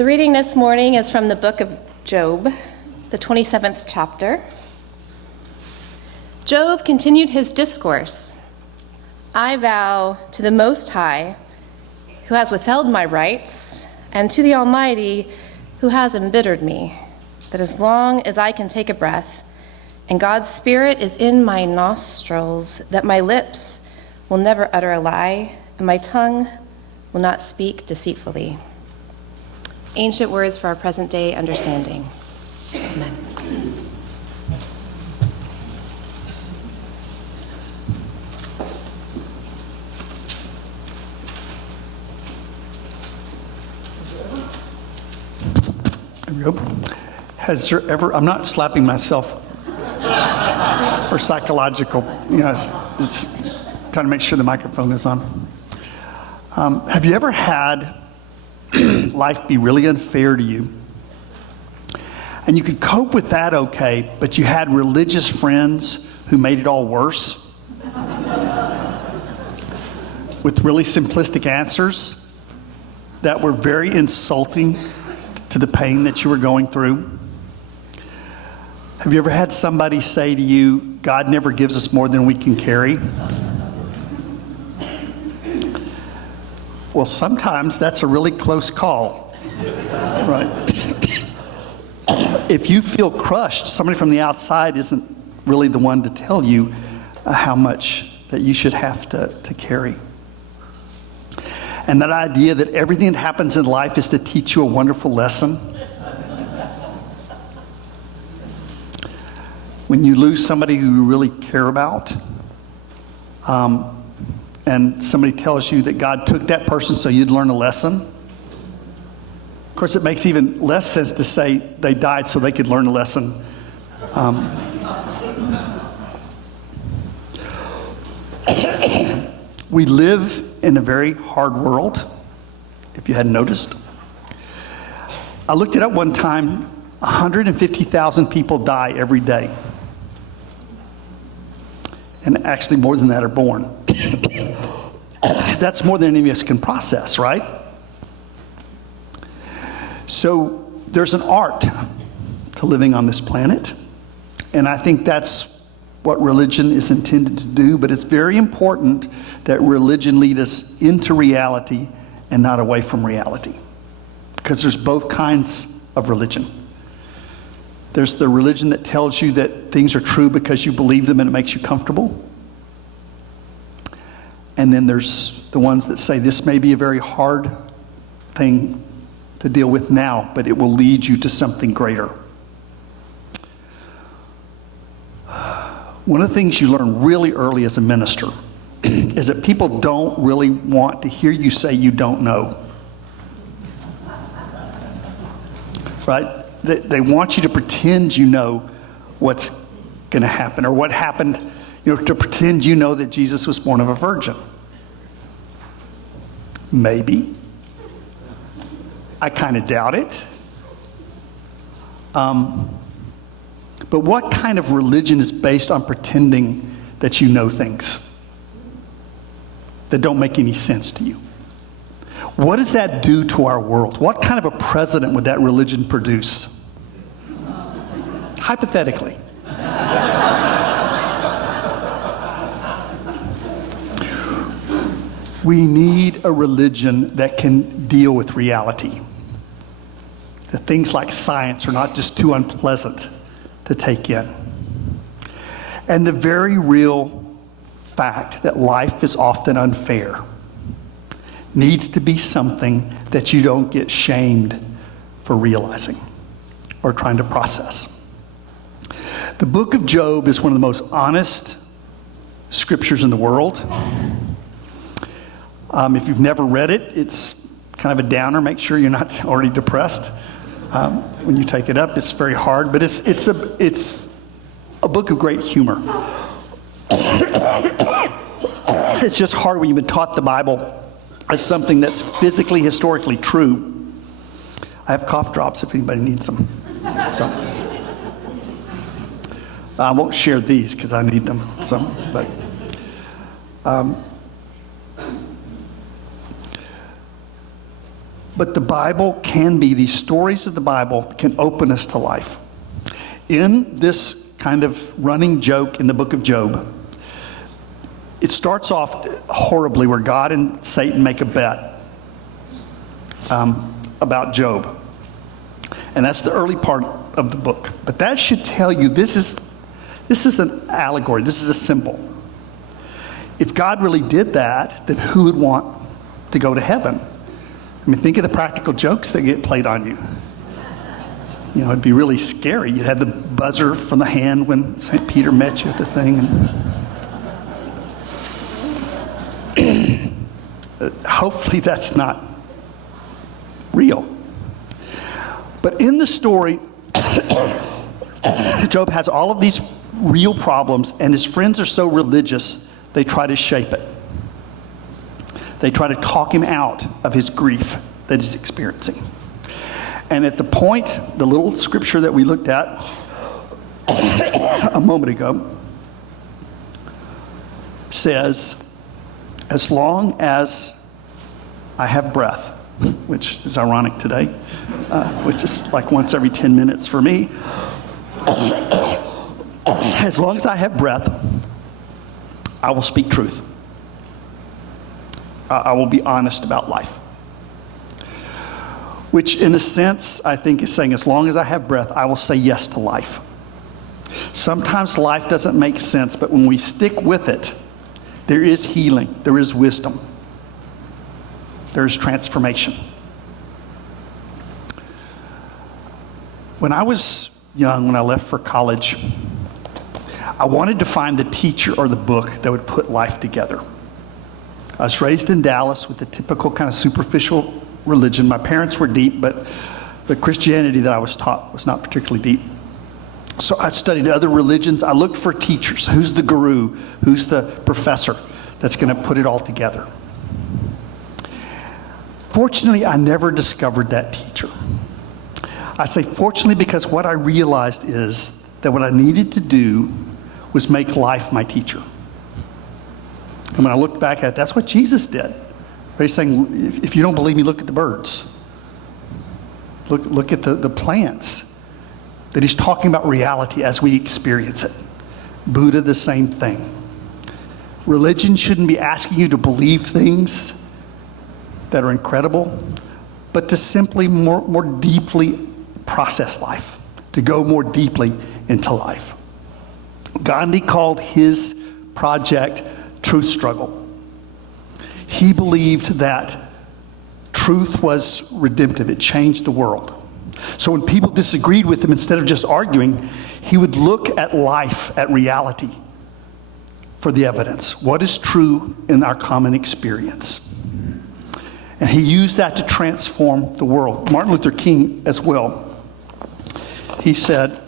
The reading this morning is from the book of Job, the 27th chapter. Job continued his discourse. I vow to the Most High, who has withheld my rights, and to the Almighty, who has embittered me, that as long as I can take a breath, and God's Spirit is in my nostrils, that my lips will never utter a lie, and my tongue will not speak deceitfully. Ancient words for our present day understanding. Amen. There we go. Has there ever, I'm not slapping myself for psychological, it's trying to make sure the microphone is on. Have you ever had life be really unfair to you? And you could cope with that okay, but you had religious friends who made it all worse with really simplistic answers that were very insulting to the pain that you were going through? Have you ever had somebody say to you, God never gives us more than we can carry? Well, sometimes that's a really close call, right? If you feel crushed, somebody from the outside isn't really the one to tell you how much that you should have to carry. And that idea that everything that happens in life is to teach you a wonderful lesson. When you lose somebody who you really care about, and somebody tells you that God took that person so you'd learn a lesson. Of course, it makes even less sense to say they died so they could learn a lesson. We live in a very hard world, if you hadn't noticed. I looked it up one time. 150,000 people die every day. And actually more than that are born. That's more than any of us can process, right? So there's an art to living on this planet. And I think that's what religion is intended to do. But it's very important that religion lead us into reality and not away from reality. Because there's both kinds of religion. There's the religion that tells you that things are true because you believe them and it makes you comfortable. And then there's the ones that say this may be a very hard thing to deal with now, but it will lead you to something greater. One of the things you learn really early as a minister is that people don't really want to hear you say you don't know. Right? They want you to pretend you know what's going to happen or what happened, to pretend you know that Jesus was born of a virgin. Maybe. I kind of doubt it. But what kind of religion is based on pretending that you know things that don't make any sense to you? What does that do to our world? What kind of a president would that religion produce? Hypothetically. We need a religion that can deal with reality. That things like science are not just too unpleasant to take in. And the very real fact that life is often unfair needs to be something that you don't get shamed for realizing or trying to process. The book of Job is one of the most honest scriptures in the world. If you've never read it, it's kind of a downer. Make sure you're not already depressed when you take it up. It's very hard, but it's a book of great humor. It's just hard when you've been taught the Bible as something that's physically, historically true. I have cough drops if anybody needs them. So I won't share these because I need them. But But the Bible can be, these stories of the Bible can open us to life. In this kind of running joke in the book of Job, it starts off horribly where God and Satan make a bet about Job. And that's the early part of the book. But that should tell you this is an allegory. This is a symbol. If God really did that, then who would want to go to heaven? I mean, think of the practical jokes that get played on you. You know, it'd be really scary. You'd have the buzzer from the hand when St. Peter met you at the thing. Hopefully that's not real. But in the story, Job has all of these real problems, and his friends are so religious, they try to shape it. They try to talk him out of his grief that he's experiencing. And at the point, the little scripture that we looked at a moment ago says, as long as I have breath, which is ironic today, which is like once every 10 minutes for me. As long as I have breath, I will speak truth. I will be honest about life. Which in a sense, I think is saying, as long as I have breath, I will say yes to life. Sometimes life doesn't make sense, but when we stick with it, there is healing, there is wisdom, there is transformation. When I was young, when I left for college, I wanted to find the teacher or the book that would put life together. I was raised in Dallas with the typical kind of superficial religion. My parents were deep, but the Christianity that I was taught was not particularly deep. So I studied other religions. I looked for teachers. Who's the guru? Who's the professor that's going to put it all together? Fortunately, I never discovered that teacher. I say fortunately because what I realized is that what I needed to do was make life my teacher. And when I look back at it, that's what Jesus did. He's saying, if you don't believe me, look at the birds. Look at the plants. That he's talking about reality as we experience it. Buddha, the same thing. Religion shouldn't be asking you to believe things that are incredible, but to simply more deeply process life, to go more deeply into life. Gandhi called his project Truth Struggle. He believed that truth was redemptive. It changed the world. So when people disagreed with him, instead of just arguing, he would look at life, at reality, for the evidence. What is true in our common experience? And he used that to transform the world. Martin Luther King as well. He said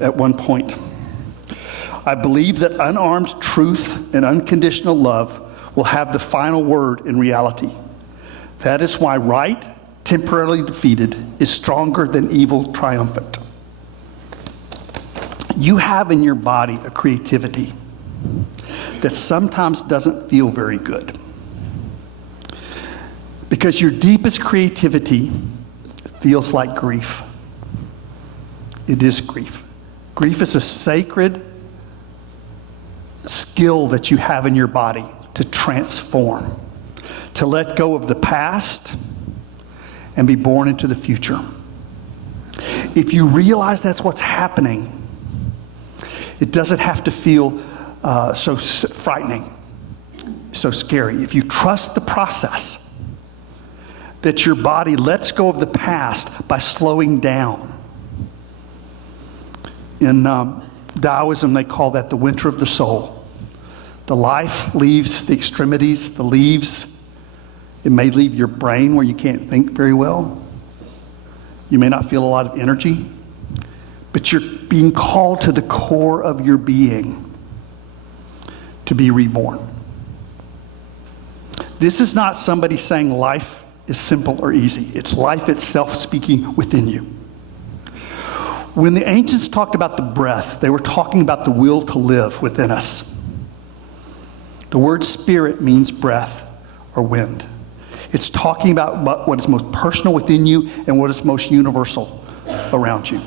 at one point, I believe that unarmed truth and unconditional love will have the final word in reality. That is why right, temporarily defeated, is stronger than evil triumphant. You have in your body a creativity that sometimes doesn't feel very good. Because your deepest creativity feels like grief. It is grief. Grief is a sacred skill that you have in your body to transform, to let go of the past and be born into the future. If you realize that's what's happening, it doesn't have to feel so frightening, so scary. If you trust the process, that your body lets go of the past by slowing down. In Taoism, they call that the winter of the soul. The life leaves the extremities, the leaves. It may leave your brain where you can't think very well. You may not feel a lot of energy, but you're being called to the core of your being to be reborn. This is not somebody saying life is simple or easy. It's life itself speaking within you. When the ancients talked about the breath, they were talking about the will to live within us. The word spirit means breath or wind. It's talking about what is most personal within you and what is most universal around you.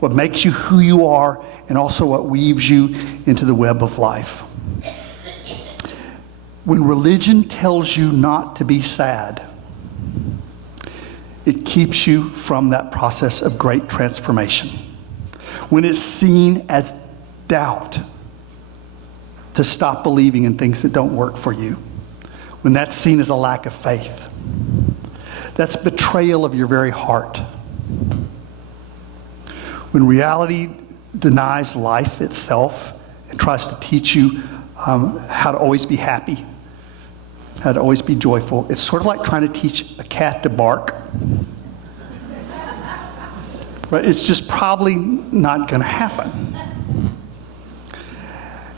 What makes you who you are, and also what weaves you into the web of life. When religion tells you not to be sad, it keeps you from that process of great transformation. When it's seen as doubt, to stop believing in things that don't work for you. When that's seen as a lack of faith, that's betrayal of your very heart. When reality denies life itself and tries to teach you how to always be happy, how to always be joyful, it's sort of like trying to teach a cat to bark. Right? It's just probably not going to happen.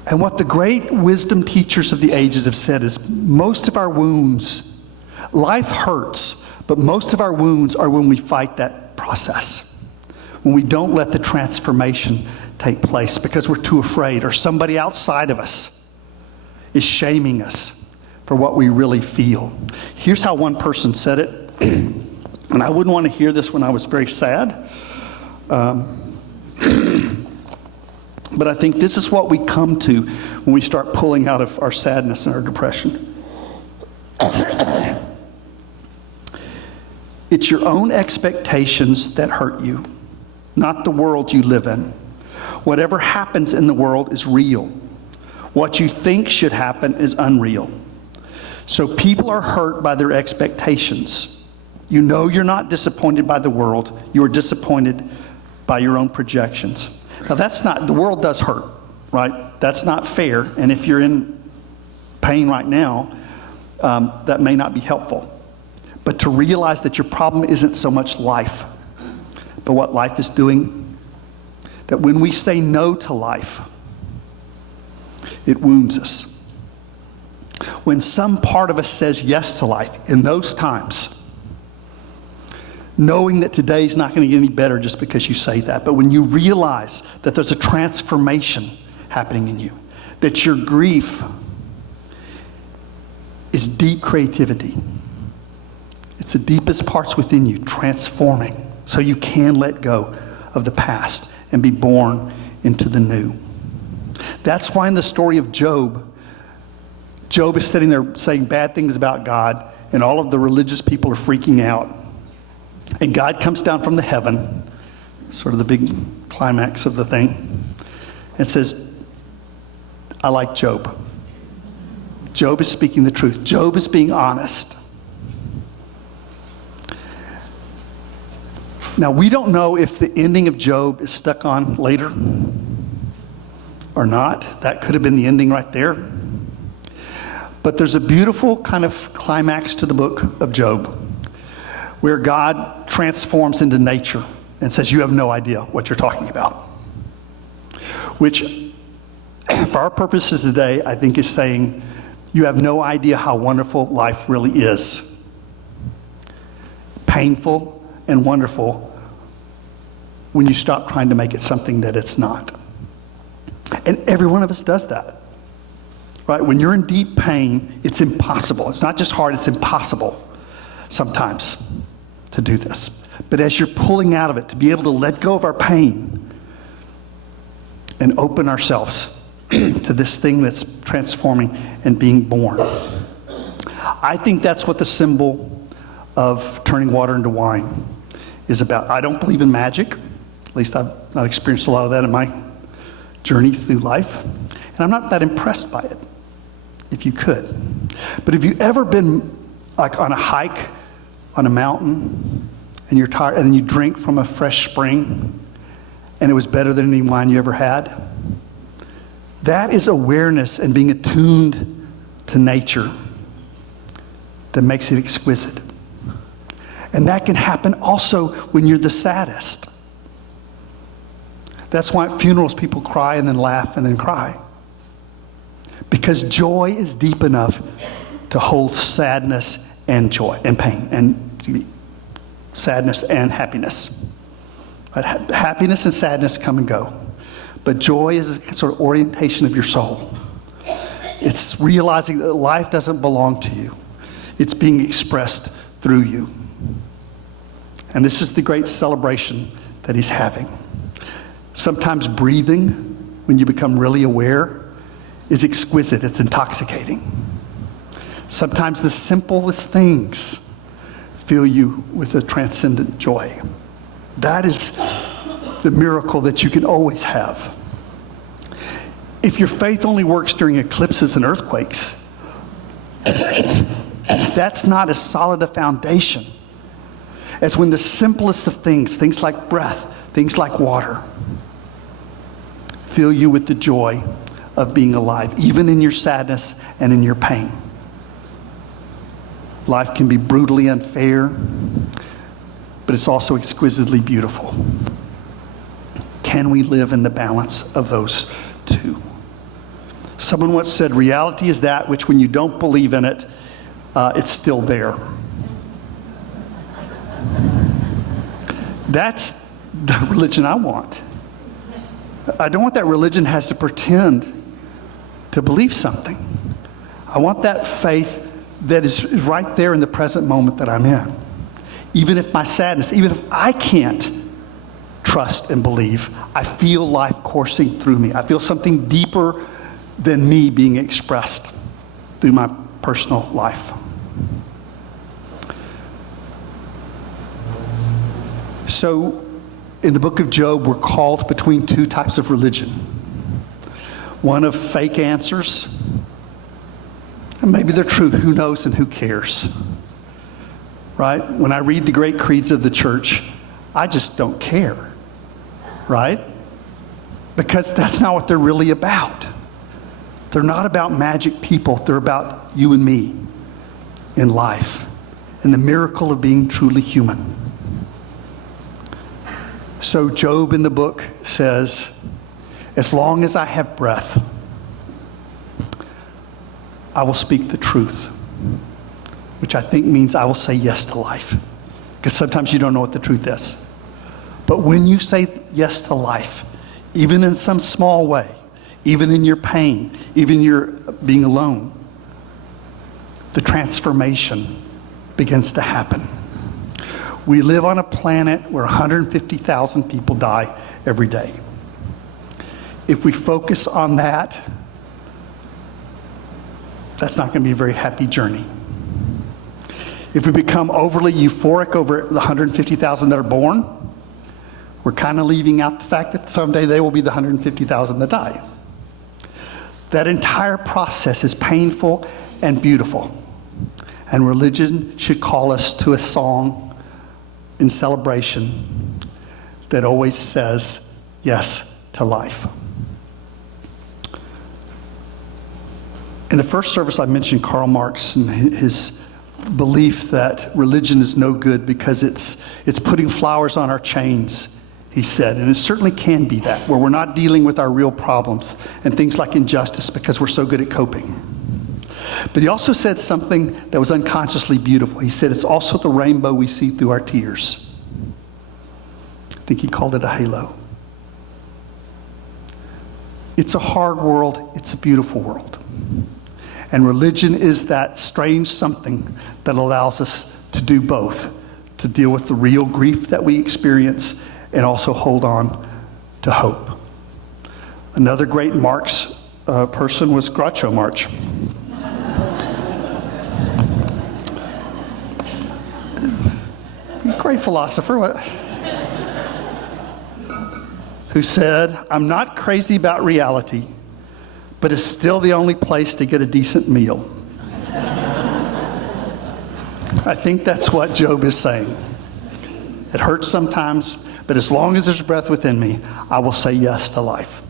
And what the great wisdom teachers of the ages have said is most of our wounds, life hurts, but most of our wounds are when we fight that process, when we don't let the transformation take place because we're too afraid, or somebody outside of us is shaming us for what we really feel. Here's how one person said it, and I wouldn't want to hear this when I was very sad. But I think this is what we come to when we start pulling out of our sadness and our depression. It's your own expectations that hurt you, not the world you live in. Whatever happens in the world is real. What you think should happen is unreal. So people are hurt by their expectations. You know you're not disappointed by the world. You are disappointed by your own projections. Now that's not, the world does hurt, right? That's not fair. And if you're in pain right now, that may not be helpful. But to realize that your problem isn't so much life, but what life is doing, that when we say no to life, it wounds us. When some part of us says yes to life, in those times, knowing that today's not going to get any better just because you say that, but when you realize that there's a transformation happening in you, that your grief is deep creativity. It's the deepest parts within you transforming so you can let go of the past and be born into the new. That's why in the story of Job, Job is sitting there saying bad things about God, and all of the religious people are freaking out. And God comes down from the heaven, sort of the big climax of the thing, and says, I like Job. Job is speaking the truth. Job is being honest. Now, we don't know if the ending of Job is stuck on later or not. That could have been the ending right there. But there's a beautiful kind of climax to the book of Job, where God transforms into nature and says, you have no idea what you're talking about. Which, for our purposes today, I think is saying, you have no idea how wonderful life really is. Painful and wonderful when you stop trying to make it something that it's not. And every one of us does that. Right? When you're in deep pain, it's impossible. It's not just hard, it's impossible sometimes to do this. But as you're pulling out of it, to be able to let go of our pain and open ourselves to this thing that's transforming and being born. I think that's what the symbol of turning water into wine is about. I don't believe in magic. At least I've not experienced a lot of that in my journey through life. And I'm not that impressed by it, if you could. But have you ever been like on a hike on a mountain and you're tired and then you drink from a fresh spring and it was better than any wine you ever had? That is awareness and being attuned to nature that makes it exquisite. And that can happen also when you're the saddest. That's why at funerals people cry and then laugh and then cry. Because joy is deep enough to hold sadness and joy and pain and sadness and happiness. But happiness and sadness come and go. But joy is a sort of orientation of your soul. It's realizing that life doesn't belong to you. It's being expressed through you. And this is the great celebration that he's having. Sometimes breathing, when you become really aware, is exquisite. It's intoxicating. Sometimes the simplest things fill you with a transcendent joy. That is the miracle that you can always have. If your faith only works during eclipses and earthquakes, that's not as solid a foundation as when the simplest of things like breath, things like water, fill you with the joy of being alive, even in your sadness and in your pain. Life can be brutally unfair, but it's also exquisitely beautiful. Can we live in the balance of those two? Someone once said, reality is that which when you don't believe in it, it's still there. That's the religion I want. I don't want that religion has to pretend to believe something. I want that faith that is right there in the present moment that I'm in. Even if my sadness, even if I can't trust and believe, I feel life coursing through me. I feel something deeper than me being expressed through my personal life. So, in the book of Job, we're called between two types of religion. One of fake answers, and maybe they're true, who knows and who cares? Right? When I read the great creeds of the church, I just don't care. Right? Because that's not what they're really about. They're not about magic people. They're about you and me in life and the miracle of being truly human. So Job in the book says, as long as I have breath, I will speak the truth, which I think means I will say yes to life. Because sometimes you don't know what the truth is. But when you say yes to life, even in some small way, even in your pain, even your being alone, the transformation begins to happen. We live on a planet where 150,000 people die every day. If we focus on that, that's not going to be a very happy journey. If we become overly euphoric over the 150,000 that are born, we're kind of leaving out the fact that someday they will be the 150,000 that die. That entire process is painful and beautiful. And religion should call us to a song in celebration that always says yes to life. In the first service, I mentioned Karl Marx and his belief that religion is no good because it's putting flowers on our chains, he said. And it certainly can be that, where we're not dealing with our real problems and things like injustice because we're so good at coping. But he also said something that was unconsciously beautiful. He said, it's also the rainbow we see through our tears. I think he called it a halo. It's a hard world. It's a beautiful world. And religion is that strange something that allows us to do both, to deal with the real grief that we experience and also hold on to hope. Another great Marx person was Groucho Marx. Great philosopher who said, I'm not crazy about reality, but it's still the only place to get a decent meal. I think that's what Job is saying. It hurts sometimes, but as long as there's breath within me, I will say yes to life.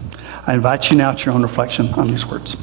I invite you now to your own reflection on these words.